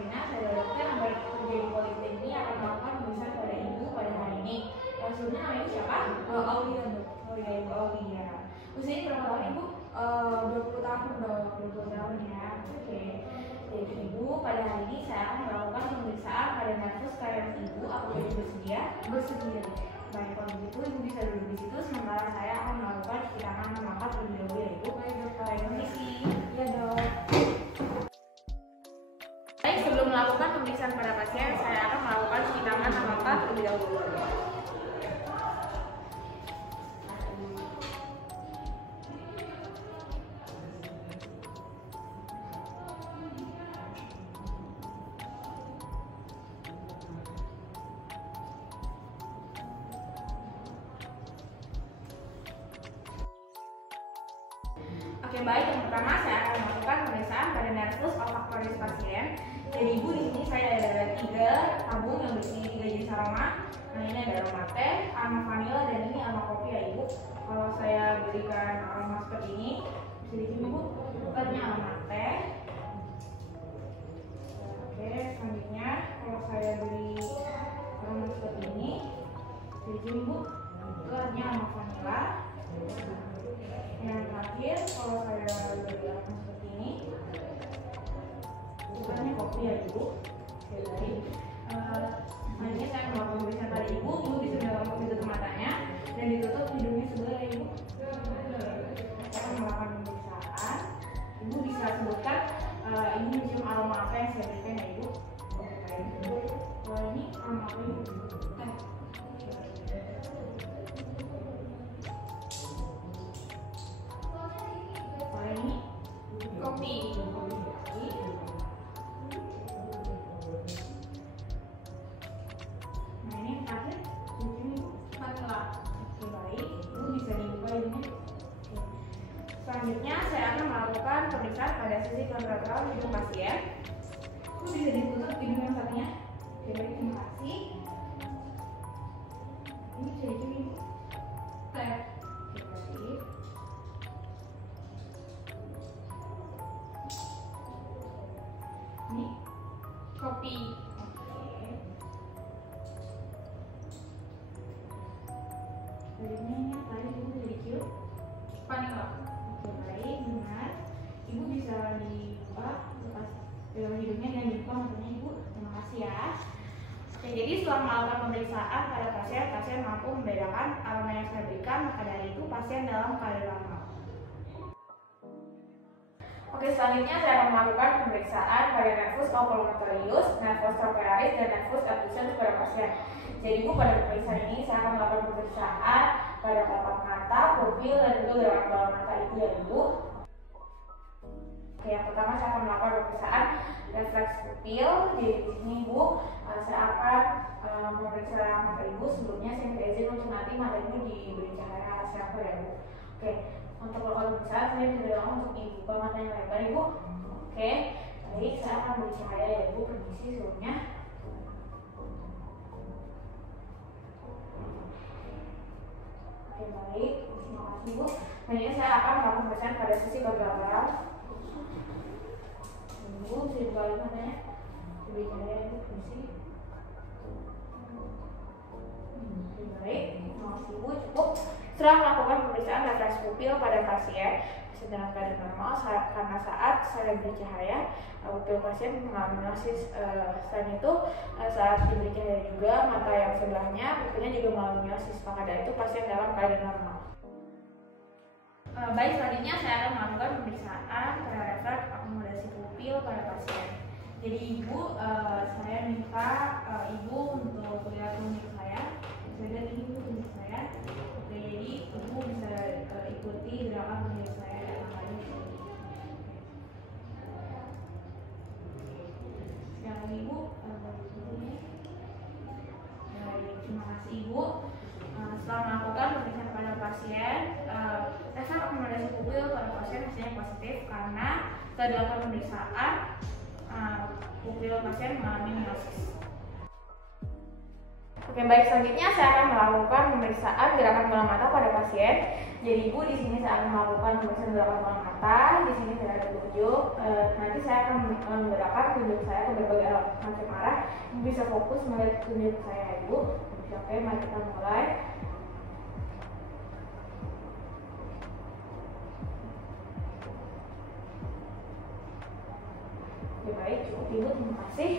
Katrina, saya dokter yang bekerja di Poliklinik ini akan melakukan pemeriksaan pada ibu pada hari ini. Sebelumnya nama ibu siapa? Aulia. Oh ya, ibu Aulia. Usianya berapa tahun ibu? 20 tahun dong. 20 tahun ya. Oke. Jadi ibu, pada hari ini saya akan melakukan pemeriksaan pada nervus karier ibu. Apakah ibu bersedia? Bersedia. Baik, kalau begitu ibu bisa duduk di situ sementara saya akan melakukan cuci tangan dan mata terlebih dahulu ya ibu. Baik dok. Baik, permisi. Ya dok. Baik, sebelum melakukan pemeriksaan pada pasien, saya akan melakukan cuci tangan dan mata terlebih dahulu. Oke, baik, yang pertama saya akan melakukan pemeriksaan pada nervus olfaktoris pasien. Jadi ibu, di sini saya ada 3 tabung yang berisi 3 jenis aroma. Nah, ini ada aroma teh, aroma vanila, dan ini aroma kopi ya ibu. Kalau saya berikan aroma seperti ini, bisa dicium ibu, bukannya aroma teh. Oke, selanjutnya kalau saya beri aroma seperti ini, bisa dicium ibu, bukannya aroma vanila. Yang terakhir, kalau saya beri aroma seperti ini, bukannya kopi ya ibu. Oke, baik. Selanjutnya saya akan melakukan pemeriksaan pada ibu. Ibu bisa melakukan tutup matanya dan ditutup hidungnya sebelah ya ibu. Saya akan melakukan pemeriksaan. Ibu bisa sebutkan ibu mencium aroma apa yang saya berikan ya ibu. Oke, baik. Ini aroma apa ibu? Kopi. Nah, ini yang terakhir, ini vanila. Oke, baik. Ibu bisa dibuka ini. Selanjutnya saya akan melakukan pemeriksaan pada sisi kontrateral hidung pasien. Ibu bisa ditutup hidung yang satunya. Oke, baik, terima kasih. Ini bisa dicium ibu. Teh. Oke, baik. Ini kopi. Oke. Ini tadi ibu bisa dicium vanila. Oke, baik, benar. Ibu bisa dibuka lepas dalam hidungnya dan dibuka matanya ibu. Terima kasih ya. Oke, jadi setelah melakukan pemeriksaan pada pasien mampu membedakan aroma yang saya berikan, maka dari itu pasien dalam keadaan normal. Oke, selanjutnya saya akan melakukan pemeriksaan pada nervus oculomotorius, nervus trochlearis, dan nervus abducens pada pasien. Jadi ibu, pada pemeriksaan ini saya akan melakukan pemeriksaan pada kelopak mata, pupil, dan juga gerak bawah mata ibu ya ibu. Oke, yang pertama saya akan melakukan pemeriksaan refleks pupil. Jadi di sini ibu, saya akan memeriksa mata ibu. Sebelumnya saya minta izin untuk nanti mata ibu diberi cahaya siapa ya ibu. Oke. Untuk melakukan pemeriksaan, saya minta tolong untuk dibuka matanya lebar ibu. Oke, baik, saya akan beri cahaya ya ibu. Permisi sebelumnya. Oke, baik, terima kasih ibu. Selanjutnya saya akan melakukan pemeriksaan pada sisi kontrateral. Ibu bisa dibuka matanya. Beri cahaya ibu. Permisi. Oke, baik, terima kasih ibu. Cukup. Setelah melakukan pemeriksaan refleks pupil pada pasien dalam keadaan normal, karena saat saya beri cahaya, pupil pasien mengalami miosis. Selain itu, saat diberi cahaya juga mata yang sebelahnya pupilnya juga mengalami miosis. Maka dari itu pasien dalam keadaan normal. Baik, selanjutnya saya akan melakukan pemeriksaan pada refleks akomodasi pupil pada pasien. Jadi ibu, saya minta ibu untuk lihat unjuk saya. Saya lihat ini unjuk saya. Oke, jadi ibu bisa ikuti gerakan unjuk saya dan angkanya di sini. Sekali lagi ibu, baik, terima kasih ibu. Setelah melakukan pemeriksaan pada pasien, refleks akomodasi pupil pada pasien hasilnya positif karena setelah dilakukan pemeriksaan pupil pasien mengalami miosis. Oke, baik, selanjutnya saya akan melakukan pemeriksaan gerakan bola mata pada pasien. Jadi Ibu di sini saya akan melakukan pemeriksaan gerakan bola mata. Di sini saya ada tunjuk. Nanti saya akan menggerakkan tunjuk saya ke berbagai alat macam arah. Ibu bisa fokus melihat tunjuk saya, Ibu. Oke, mari kita mulai. Oke, baik, cukup Ibu, terima kasih.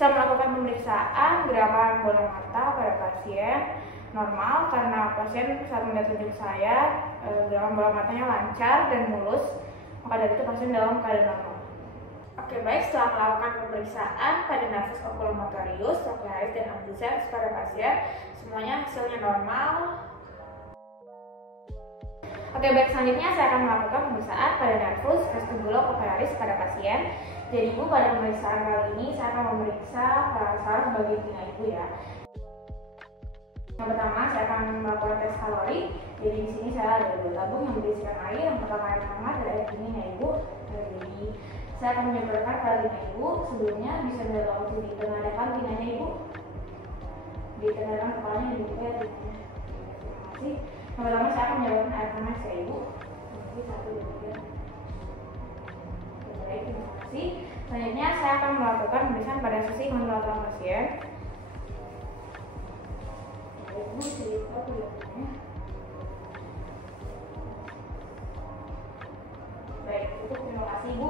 Saya melakukan pemeriksaan gerakan bola mata pada pasien normal karena pasien saat melihat tunjuk saya gerakan bola matanya lancar dan mulus, maka dari itu pasien dalam keadaan normal. Oke, baik, setelah melakukan pemeriksaan pada nervus oculomotorius, trochlearis dan abducens pada pasien, semuanya hasilnya normal. Oke, baik, selanjutnya saya akan melakukan pemeriksaan pada nervus vestibulocochlearis pada pasien. Jadi Ibu, pada pemeriksaan kali ini saya akan memeriksa saraf bagian telinga Ibu ya. Yang pertama saya akan melakukan tes kalori. Jadi di sini saya ada 2 tabung yang berisikan air. Yang pertama air hangat dan air dingin ya Ibu. Jadi saya akan mencobakan pada telinga Ibu. Sebelumnya bisa dilakukan di tengah telinganya Ibu. Di tengah kepalanya dan juga telinganya. Terima kasih. Yang pertama saya akan mencobakan air panas ya Ibu. Jadi 1, 2, 3. Baik, terima kasih. Selanjutnya saya akan melakukan pemeriksaan pada sisi kontralateral pasien. Ibu bisa dibuka kelihatannya. Baik, cukup, terima kasih Ibu.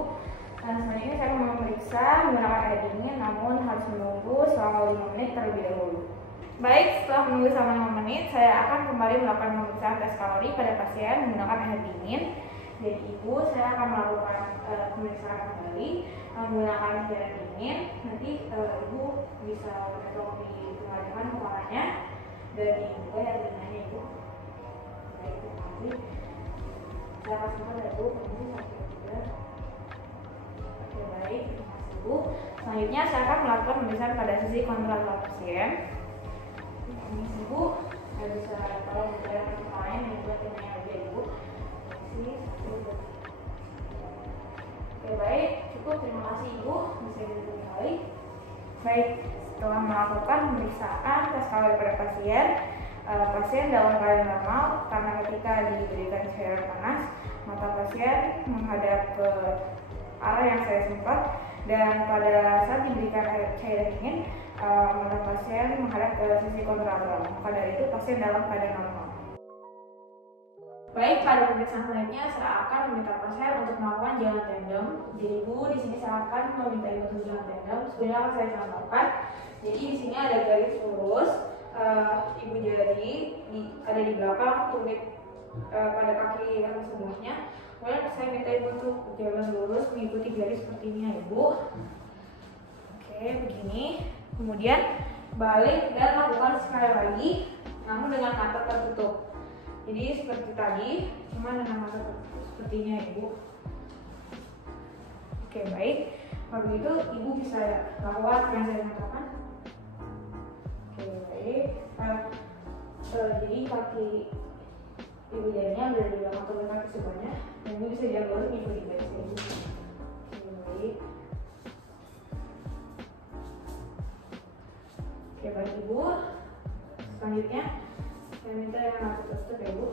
Dan selanjutnya saya akan memeriksa menggunakan air dingin, namun harus menunggu selama 5 menit terlebih dahulu. Baik, setelah menunggu selama 5 menit, saya akan kembali melakukan pemeriksaan tes kalori pada pasien menggunakan air dingin. Jadi Ibu, saya akan melakukan pemeriksaan kembali menggunakan air dingin. Nanti Ibu bisa tolong diperhatikan kepalanya dan dibuka ya telinganya Ibu. Baik, terima kasih. Saya akan sempat ya Ibu, permisi 1, 2, 3. Oke, baik, terima kasih Ibu. Selanjutnya saya akan melakukan pemeriksaan pada sisi kontralateral pasien. Permisi Ibu, saya bisa tolong diperhatikan kepalanya dan juga telinganya aja Ibu. Oke, baik, cukup, terima kasih Ibu, bisa duduk kembali. Baik, setelah melakukan pemeriksaan tes kalori pada pasien, pasien dalam keadaan normal karena ketika diberikan cairan panas, mata pasien menghadap ke arah yang saya semprot, dan pada saat diberikan cairan dingin, mata pasien menghadap ke sisi kontralateral. Maka dari itu pasien dalam keadaan normal. Baik, pada pemeriksaan selanjutnya saya akan meminta pasien untuk melakukan jalan tandem. Jadi Ibu, di sini saya akan meminta Ibu untuk jalan tandem. Sebenarnya akan saya contohkan. Jadi di sini ada garis lurus, ibu jari ada di belakang, tumit pada kaki yang sebelahnya. Kemudian saya minta Ibu untuk jalan lurus mengikuti garis seperti ini ya Ibu. Oke, begini. Kemudian balik dan lakukan sekali lagi, namun dengan mata tertutup. Jadi seperti tadi, cuma dengan mata tertutup sepertinya Ibu. Oke, baik. Kalau begitu Ibu bisa lakukan yang saya katakan. Oke, baik. Jadi kaki Ibu jarinya berada di belakang atau kaki sebelahnya, dan Ibu bisa jalan lurus mengikuti garis Ibu. Oke, baik. Oke, baik Ibu. Selanjutnya saya minta yang mata tertutup ya Ibu.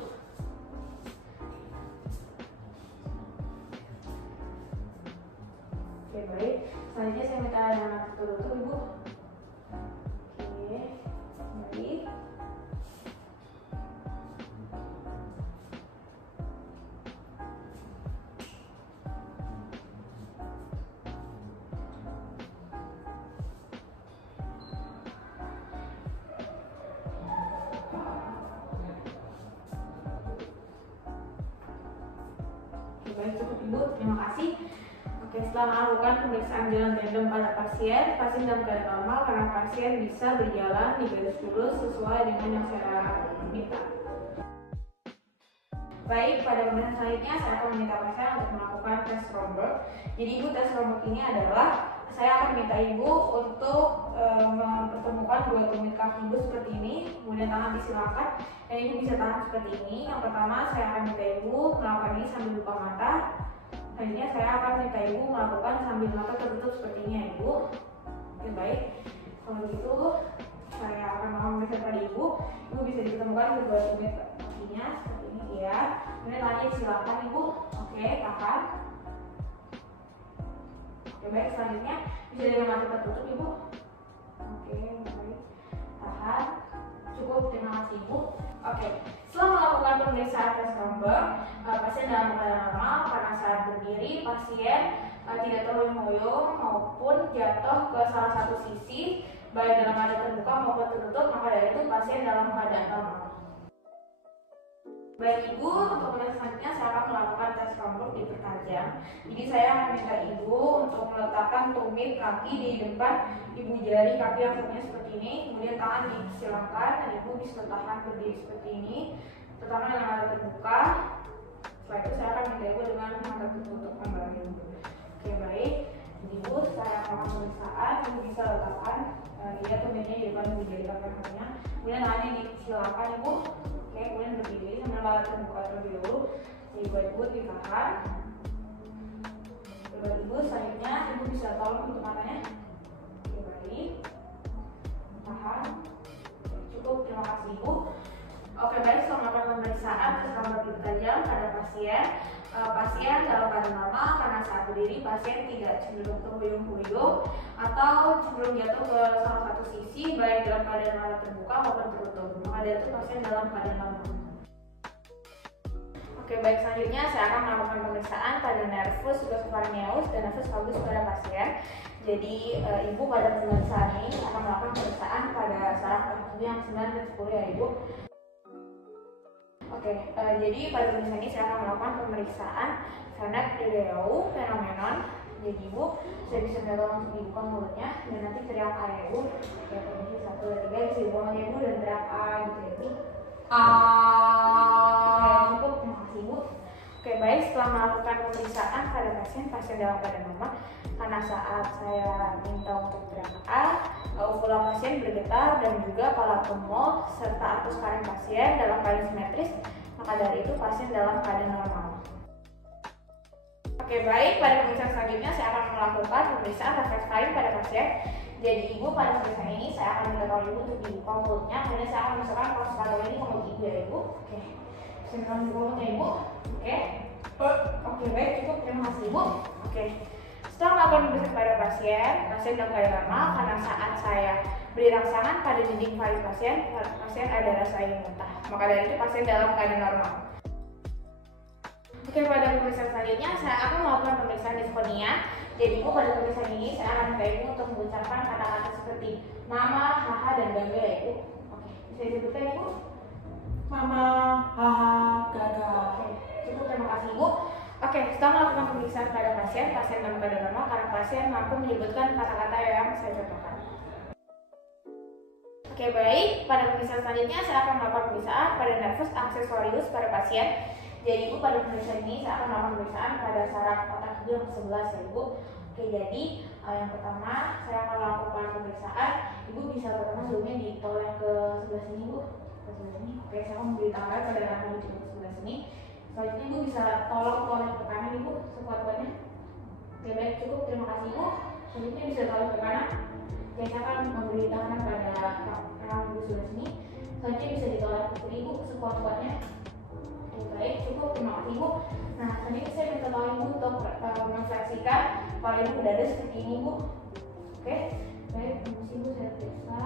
Oke, baik. Selanjutnya saya minta yang mata tertutup Ibu. Oke, baik. Baik, cukup Ibu, terima kasih. Oke, setelah melakukan pemeriksaan jalan tandem pada pasien dalam keadaan normal karena pasien bisa berjalan di garis lurus sesuai dengan yang saya minta. Baik, pada pemeriksaan selanjutnya saya akan meminta pasien untuk melakukan tes Romberg. Jadi Ibu, tes Romberg ini adalah saya akan minta Ibu untuk mempertemukan 2 tumit kaki Ibu seperti ini, kemudian tangan disilakan dan Ibu bisa tahan seperti ini. Yang pertama saya akan minta Ibu melakukan ini sambil buka mata. Selanjutnya saya akan minta Ibu melakukan sambil mata tertutup seperti ini ya Ibu. Oke, baik. Kalau begitu saya akan melakukan pemeriksaan pada ibu bisa ditemukan kedua tumit kakinya seperti ini ya. Kemudian lanjut silakan ibu. Oke, tahan. Oke, baik, selanjutnya bisa dengan mata tertutup ibu. Oke, baik, tahan. Cukup, terima kasih ibu. Oke, setelah melakukan pemeriksaan tes Romberg, pasien dalam keadaan normal. Karena saat berdiri pasien tidak terhuyung-huyung maupun jatuh ke salah satu sisi, baik dalam keadaan terbuka maupun tertutup, maka dari itu pasien dalam keadaan normal. Baik ibu, untuk selanjutnya saya akan melakukan tes Romberg dipertajam. Jadi saya akan minta ibu untuk meletakkan tumit kaki di depan ibu jari kaki yang satunya seperti ini, kemudian tangan disilakan dan ibu bisa tahan berdiri seperti ini, terutama dengan mata terbuka. Setelah itu saya akan minta ibu dengan mata tertutup kembali. Oke, baik. Jadi ibu, saya akan melakukan pemeriksaan. Ibu bisa letakkan dia tumitnya di depan ibu jari kaki kakinya, kemudian tangannya disilakan ibu. Oke, kemudian berdiri sambil mata terbuka terlebih dahulu. Ibu ditahan. Ibu selanjutnya ibu bisa tolong tutup matanya. Oke, baik. Tahan. Cukup, terima kasih ibu. Oke, baik, setelah melakukan pemeriksaan tes Romberg dipertajam pada pasien, pasien dalam keadaan normal. Karena saat berdiri pasien tidak cenderung terhuyung-huyung atau cenderung jatuh ke salah satu sisi, baik dalam keadaan mata terbuka maupun tertutup. Maka dari itu pasien dalam keadaan normal. Oke, baik, selanjutnya saya akan melakukan pemeriksaan pada nervus glossopharyngeus dan nervus vagus pada pasien. Jadi ibu pada pemeriksaan ini akan melakukan pemeriksaan pada saraf kaki yang 9 dan 10 ya ibu. Oke, jadi pada pemeriksaan ini saya akan melakukan pemeriksaan Phenat-Irideau phenomenon. Jadi ibu, saya bisa minta tolong untuk dibuka mulutnya dan nanti teriak A ya ibu. Oke, permisi 1, 2, 3, bisa dibuka ibu dan teriak A gitu ya ibu. A. Oke, cukup, terima kasih ibu. Oke, baik, setelah melakukan pemeriksaan pada pasien dalam keadaan normal. Karena saat saya minta untuk teriak A, uvula pasien bergetar dan juga kala gemuk serta arkus karin pasien dalam keadaan simetris, maka dari itu pasien dalam keadaan normal. Oke, baik, pada pemeriksaan selanjutnya saya akan melakukan pemeriksaan refleks karin pada pasien. Jadi ibu, pada pemeriksaan ini saya akan minta tolong ibu untuk dibuka mulutnya, kemudian saya akan masukkan prostagol ini ke mulut ibu ya ibu. Oke, silakan dibuka mulutnya ibu. Oke, baik, cukup, terima kasih ibu. Oke. Setelah melakukan pemeriksaan pada pasien dalam keadaan normal. Karena saat saya beri rangsangan pada dinding varis pasien ada rasa ingin muntah. Maka dari itu pasien dalam keadaan normal. Oke, pada pemeriksaan selanjutnya saya akan melakukan pemeriksaan diskonia. Jadi ibu, pada pemeriksaan ini saya akan minta ibu untuk mengucapkan kata-kata seperti mama, haha, dan gaga ya ibu. Oke, bisa disebutkan ibu? Mama, haha, gaga. Oke, cukup, terima kasih ibu. Oke, setelah melakukan pemeriksaan pada pasien dalam keadaan normal karena pasien mampu menyebutkan kata-kata yang saya contohkan. Oke, baik, pada pemeriksaan selanjutnya saya akan melakukan pemeriksaan pada nervus accessorius pada pasien. Jadi ibu, pada pemeriksaan ini saya akan melakukan pemeriksaan pada saraf otak yang 11 ya ibu. Oke, jadi yang pertama saya akan melakukan pemeriksaan. Ibu bisa pertama sebelumnya ditoleh ke sebelah sini ibu, ke sebelah sini. Oke, saya akan memberi tangan pada ranah di sebelah sini. Selanjutnya ibu bisa tolong toleh ke kanan ibu sekuat-kuatnya. Oke, baik, cukup, terima kasih ibu. Selanjutnya bisa toleh ke kanan. Jadi saya akan memberi tangan pada ranah ibu sebelah sini. Selanjutnya bisa ditoleh ke kiri ibu sekuat-kuatnya. Baik, cukup, terima kasih ibu. Nah, selanjutnya saya minta tolong ibu untuk memfleksikan kepala ibu ke dada seperti ini ibu. Oke, baik, permisi ibu, saya periksa.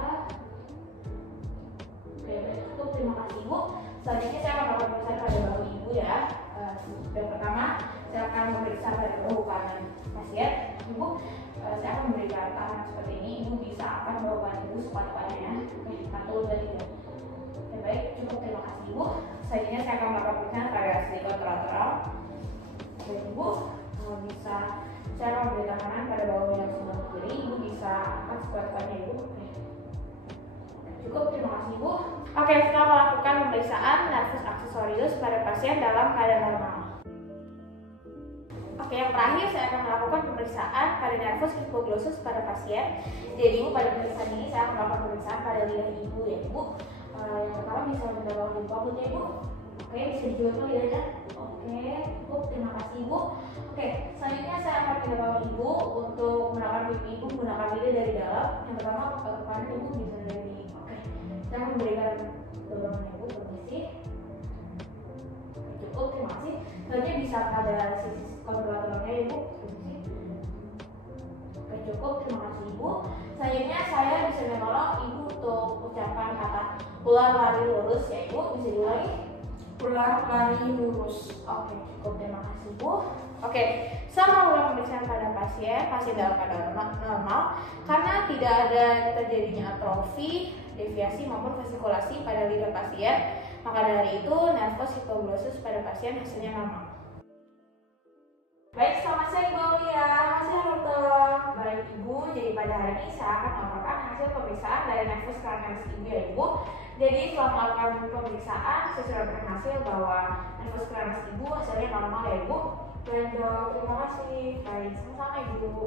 Oke, baik, cukup, terima kasih ibu. Selanjutnya saya akan melakukan pemeriksaan pada bahu ibu ya. Yang pertama saya akan memeriksa pada bahu kanan pasien ibu. Saya akan memberikan tangan seperti ini. Ibu bisa akan bahu kanan ibu sekuat-kuatnya ya. Oke, 1, 2, 3. Oke, baik, cukup, terima kasih ibu. Selanjutnya saya akan melakukan pemeriksaan pada silikon lateral. Dan ibu bisa saya akan memberi tekanan pada bahu yang sebelah kiri. Ibu bisa angkat sekuat-kuatnya ibu. Oke. Cukup, terima kasih ibu. Oke, setelah melakukan pemeriksaan nervus accessorius pada pasien dalam keadaan normal. Oke, yang terakhir saya akan melakukan pemeriksaan pada nervus hipoglossus pada pasien. Jadi ibu, pada pemeriksaan ini saya akan melakukan pemeriksaan pada lidah ibu ya ibu. Yang pertama bisa minta tolong dibuka mulutnya ibu. Oke, bisa dijual lidahnya. Oke, cukup, terima kasih ibu. Oke, selanjutnya saya akan minta tolong ibu untuk menggunakan pipi ibu menggunakan lidah dari dalam. Yang pertama ke kanan ibu bisa dari Saya memberikan dorongan ibu, permisi. Cukup, terima kasih. Selanjutnya bisa pada sisi kalkulatornya ibu, permisi. Oke, cukup, terima kasih ibu. Selanjutnya saya bisa menolong ibu untuk ucapkan kata ular lari lurus ya ibu, bisa diulangi? Ular lari lurus. Oke, cukup, terima kasih ibu. Oke, selama ulang pemeriksaan pada pasien dalam keadaan normal karena tidak ada terjadinya atrofi, deviasi maupun vesikulasi pada lidah pasien, maka dari itu nervus hipoglossus pada pasien hasilnya normal. Baik, selamat siang Ibu Aulia. Selamat siang dokter. Baik Ibu, jadi pada hari ini saya akan melaporkan hasil pemeriksaan dari nervus cranialis Ibu ya Ibu. Jadi setelah melakukan pemeriksaan, saya sudah berhasil bahwa nervus cranialis Ibu hasilnya normal ya Ibu. Baik dok, terima kasih. Baik, sama-sama Ibu.